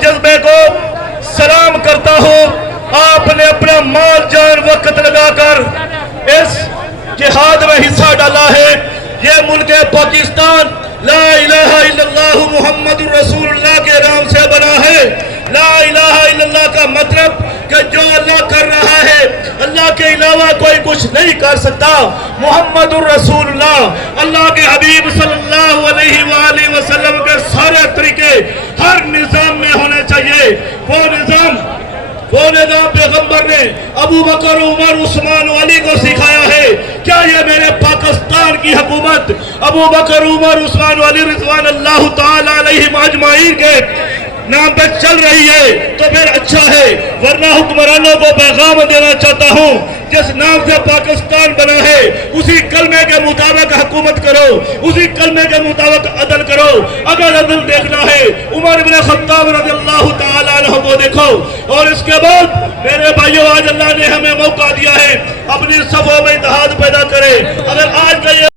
जज्बे को सलाम करता हूँ। आपने अपना माल जान वक्त लगाकर इस जिहाद में हिस्सा डाला है। ये मुल्क पाकिस्तान ला इलाहा इल्लल्लाह मुहम्मदुर रसूलुल्लाह के नाम से बना है। ला इलाहा इल्लल्लाह का मतलब कि जो अल्लाह कर रहा है अल्लाह के अलावा कोई कुछ नहीं कर सकता। मुहम्मदुर रसूलुल्लाह अल्लाह के हबीब सल्लल्लाहु अलैहि वसल्लम के सारे तरीके हर निज़ाम में होने चाहिए। वो निज़ाम पैगंबर ने अबू बकर, उमर, उस्मान, अली को सिखाया है। क्या ये मेरे पाकिस्तान की हुकूमत अबू बकर, उमर, उस्मान, अली रिज़वान अल्लाह ताला अलैहिम अजमाइन के नाम पे चल रही है तो फिर अच्छा है, वरना हुक्मरानों को पैगाम देना चाहता हूँ जिस नाम से पाकिस्तान बना है उसी कलमे के मुताबिक हुकूमत करो, उसी कलमे के मुताबिक अदल करो। अगर अदल देखना है उमर इब्न खत्ताब रज़ियल्लाहु ताला अन्हु को देखो। और इसके बाद मेरे भाइयों आज अल्लाह ने हमें मौका दिया है अपनी सफों में इत्तेहाद पैदा करें। अगर आज का ये